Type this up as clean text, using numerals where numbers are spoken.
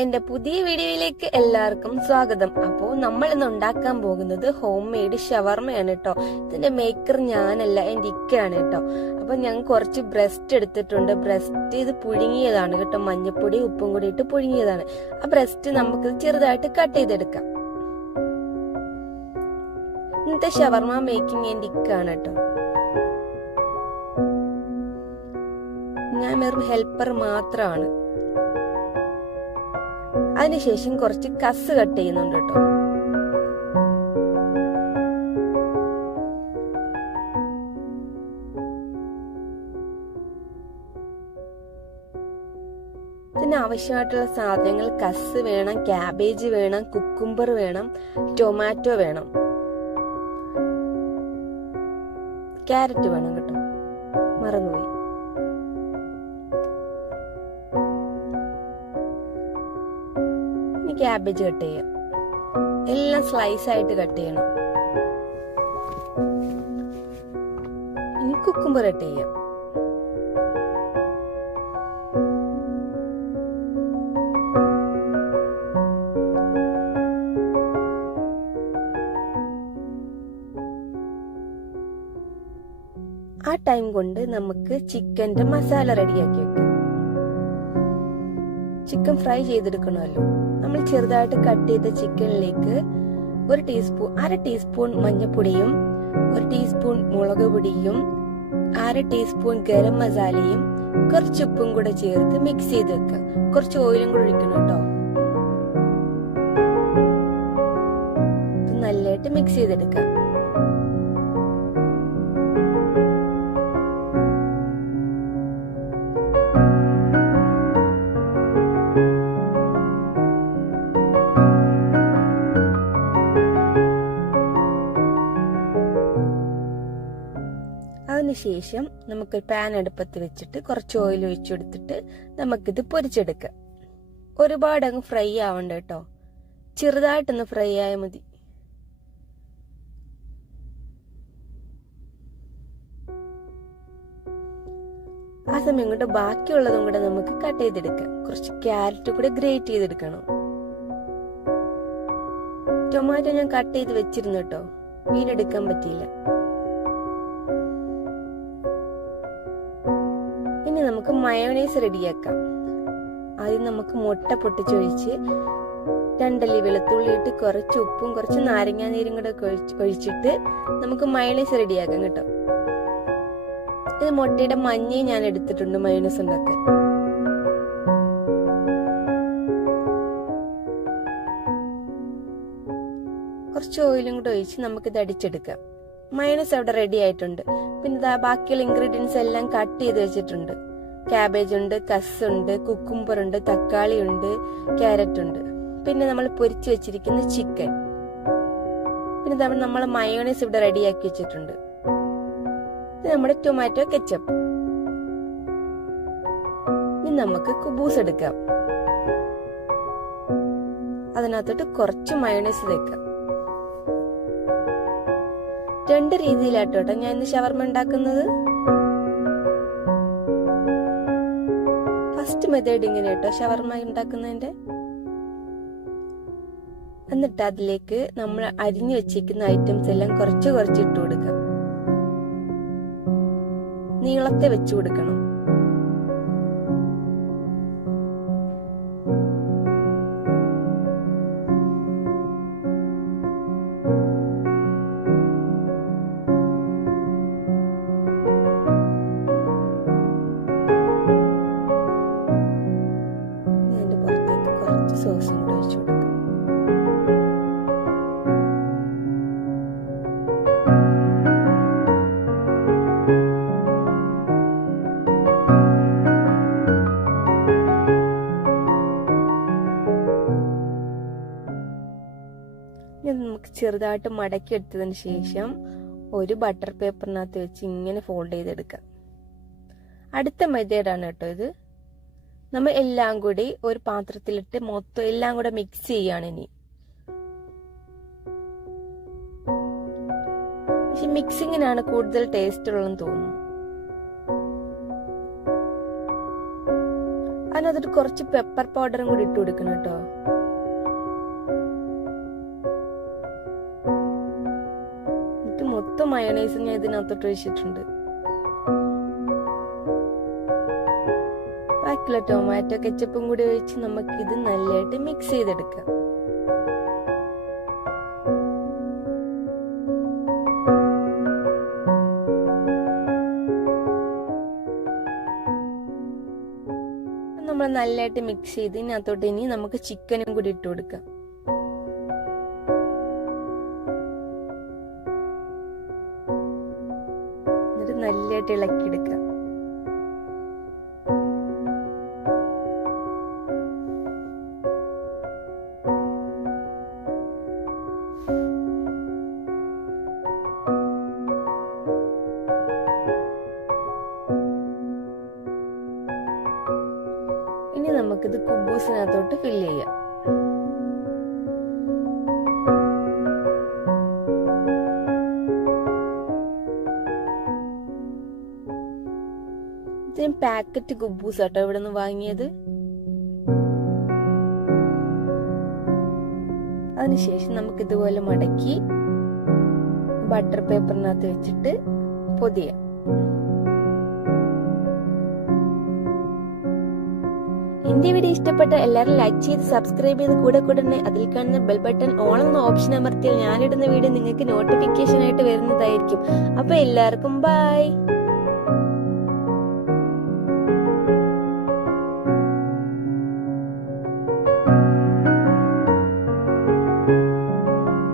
എന്റെ പുതിയ വീഡിയോയിലേക്ക് എല്ലാവർക്കും സ്വാഗതം. അപ്പോൾ നമ്മൾ ഇന്ന് ഉണ്ടാക്കാൻ പോകുന്നത് ഹോം മെയ്ഡ് ഷവർമയാണ് കേട്ടോ. ഇതിന്റെ മേക്കർ ഞാനല്ല, എന്റെ ഇക്കയാണ് കേട്ടോ. അപ്പൊ ഞാൻ കുറച്ച് ബ്രസ്റ്റ് എടുത്തിട്ടുണ്ട്. ബ്രസ്റ്റ് ഇത് പുഴുങ്ങിയതാണ് കേട്ടോ, മഞ്ഞപ്പൊടി ഉപ്പും കൂടി ഇട്ട് പുഴുങ്ങിയതാണ്. ആ ബ്രസ്റ്റ് നമുക്ക് ചെറുതായിട്ട് കട്ട് ചെയ്തെടുക്കാം. ഇന്നത്തെ ഷവർമ മേക്കിംഗ് എന്റെ ഇക്കാണ് കേട്ടോ. ഞാൻ വെറും ഹെൽപ്പർ മാത്രമാണ്. അതിനുശേഷം കുറച്ച് കസ് കട്ട് ചെയ്യുന്നുണ്ട് കേട്ടോ. ഇതിന് ആവശ്യമായിട്ടുള്ള സാധനങ്ങൾ കസ് വേണം, ക്യാബേജ് വേണം, കുക്കുംബർ വേണം, ടൊമാറ്റോ വേണം, ക്യാരറ്റ് വേണം കേട്ടോ, മറന്നുപോയി. ക്യാബേജ് കട്ട് ചെയ്യാം. എല്ലാം സ്ലൈസ് ആയിട്ട് കട്ട് ചെയ്യണം. ഇനി കുക്കുംബർ കട്ട് ചെയ്യാം. ആ ടൈം കൊണ്ട് നമുക്ക് ചിക്കന്റെ മസാല റെഡിയാക്കി വെക്കാം. ചിക്കൻ ഫ്രൈ ചെയ്തെടുക്കണമല്ലോ. നമ്മൾ ചെറുതായിട്ട് കട്ട് ചെയ്ത ചിക്കനിലേക്ക് അര ടീസ്പൂൺ മഞ്ഞൾപ്പൊടിയും 1 ടീസ്പൂൺ മുളക് പൊടിയും 1/2 ടീസ്പൂൺ ഗരം മസാലയും കുറച്ച് ഉപ്പും കൂടെ ചേർത്ത് മിക്സ് ചെയ്ത് വെക്കുക. കുറച്ച് ഓയിലും കൂടെ ഒഴിക്കണം കേട്ടോ. നല്ലതായിട്ട് മിക്സ് ചെയ്തെടുക്കാം. അതിനുശേഷം നമുക്ക് പാൻ അടുപ്പത്ത് വെച്ചിട്ട് കുറച്ച് ഓയിൽ ഒഴിച്ചെടുത്തിട്ട് നമുക്കിത് പൊരിച്ചെടുക്കാം. ഒരുപാട് അങ്ങ് ഫ്രൈ ആവണ്ട കേട്ടോ, ചെറുതായിട്ടൊന്ന് ഫ്രൈ ആയാൽ മതി. ആ സമയം കൊണ്ട് ബാക്കിയുള്ളതും കൂടെ നമുക്ക് കട്ട് ചെയ്തെടുക്കാം. കുറച്ച് ക്യാരറ്റ് കൂടെ ഗ്രേറ്റ് ചെയ്തെടുക്കണം. ടൊമാറ്റോ ഞാൻ കട്ട് ചെയ്ത് വെച്ചിരുന്നു കേട്ടോ, വീടെടുക്കാൻ പറ്റിയില്ല. ഇനി നമുക്ക് മയോണൈസ് റെഡിയാക്കാം. ആദ്യം നമുക്ക് മുട്ട പൊട്ടിച്ചൊഴിച്ച് 2 അല്ലി വെളുത്തുള്ളി ഇട്ട് കുറച്ച് ഉപ്പും കുറച്ച് നാരങ്ങാ നീരും കൂടെ ഒഴിച്ചിട്ട് നമുക്ക് മയോണൈസ് റെഡിയാക്കാം കേട്ടോ. ഇത് മുട്ടയുടെ മഞ്ഞയും ഞാൻ എടുത്തിട്ടുണ്ട് മയോണൈസ് ഉണ്ടാക്കാൻ. കുറച്ച് ഓയിലും കൂടെ ഒഴിച്ച് നമുക്കിത് അടിച്ചെടുക്കാം. മയോണൈസ് അവിടെ റെഡി ആയിട്ടുണ്ട്. പിന്നെ ബാക്കിയുള്ള ഇൻഗ്രീഡിയൻസ് എല്ലാം കട്ട് ചെയ്ത് വെച്ചിട്ടുണ്ട്. ക്യാബേജ് ഉണ്ട്, കസ് ഉണ്ട്, കുക്കുംബർ ഉണ്ട്, തക്കാളി ഉണ്ട്, ക്യാരറ്റ് ഉണ്ട്. പിന്നെ നമ്മൾ പൊരിച്ചു വെച്ചിരിക്കുന്ന ചിക്കൻ. പിന്നെ നമ്മൾ മയോണൈസ് ഇവിടെ റെഡിയാക്കി വെച്ചിട്ടുണ്ട്. ഇത് നമ്മുടെ ടൊമാറ്റോ കെച്ചപ്പ്. ഇനി നമുക്ക് കുബൂസ് എടുക്കാം. അതിനകത്തോട്ട് കുറച്ച് മയോണൈസ് തേക്കാം. 2 രീതിയിലാട്ടോ ഞാൻ ഇന്ന് ഷവർമ ഉണ്ടാക്കുന്നത്. ഫസ്റ്റ് മെത്തേഡ് ഇങ്ങനെ കേട്ടോ ഷവർമ ഉണ്ടാക്കുന്നതിന്റെ. എന്നിട്ട് അതിലേക്ക് നമ്മൾ അരിഞ്ഞു വെച്ചിരിക്കുന്ന ഐറ്റംസ് എല്ലാം കുറച്ച് കുറച്ച് ഇട്ട് കൊടുക്കാം. നീളത്തെ വെച്ചു കൊടുക്കണം. സോസും കൂടെ ഒഴിച്ചു കൊടുക്കാം. നമുക്ക് ചെറുതായിട്ട് മടക്കി എടുത്തതിന് ശേഷം ഒരു ബട്ടർ പേപ്പറിനകത്ത് വെച്ച് ഇങ്ങനെ ഫോൾഡ് ചെയ്തെടുക്കാം. അടുത്ത മെത്തേഡാണ് കേട്ടോ ഇത്. നമ്മൾ എല്ലാം കൂടി ഒരു പാത്രത്തിലിട്ട് മൊത്തം എല്ലാം കൂടെ മിക്സ് ചെയ്യാണ് ഇനി. പക്ഷെ മിക്സിങ്ങിനാണ് കൂടുതൽ ടേസ്റ്റ് ഉള്ളതെന്ന് തോന്നുന്നു. അതിനകത്തോട്ട് കുറച്ച് പെപ്പർ പൗഡറും കൂടി ഇട്ട് കൊടുക്കണം കേട്ടോ. എന്നിട്ട് മൊത്തം മയോണൈസ് ഞാൻ ഇതിനകത്തോട്ട് ഒഴിച്ചിട്ടുണ്ട്. ബാക്കിയുള്ള ടൊമാറ്റോ കെച്ചപ്പും കൂടി ഒഴിച്ച് നമുക്ക് ഇത് നല്ലതായിട്ട് മിക്സ് ചെയ്തെടുക്കാം. നമ്മൾ നല്ലതായിട്ട് മിക്സ് ചെയ്ത് ഇതിനകത്തോട്ട് ഇനി നമുക്ക് ചിക്കനും കൂടി ഇട്ട് കൊടുക്കാം. എന്നിട്ട് നല്ലതായിട്ട് ഇളക്കിയെടുക്കാം. ഇനി നമുക്കിത് കുബൂസിനകത്തോട്ട് ഫില്ല് ചെയ്യാം. ഇതിന് പാക്കറ്റ് കുബൂസ് ആട്ടോ ഇവിടെ നിന്ന് വാങ്ങിയത്. അതിനുശേഷം നമുക്ക് ഇതുപോലെ മടക്കി ബട്ടർ പേപ്പറിനകത്ത് വെച്ചിട്ട് പൊതിയാം. എന്റെ വീഡിയോ ഇഷ്ടപ്പെട്ട എല്ലാവരും ലൈക്ക് ചെയ്ത് സബ്സ്ക്രൈബ് ചെയ്ത് കൂടെ തന്നെ അതിൽ കാണുന്ന ബെൽ ബട്ടൺ ഓൺ എന്ന ഓപ്ഷൻ അമർത്തിയാൽ ഞാനിടുന്ന വീഡിയോ നിങ്ങൾക്ക് നോട്ടിഫിക്കേഷൻ ആയിട്ട് വരുന്നതായിരിക്കും. അപ്പൊ എല്ലാവർക്കും ബൈ.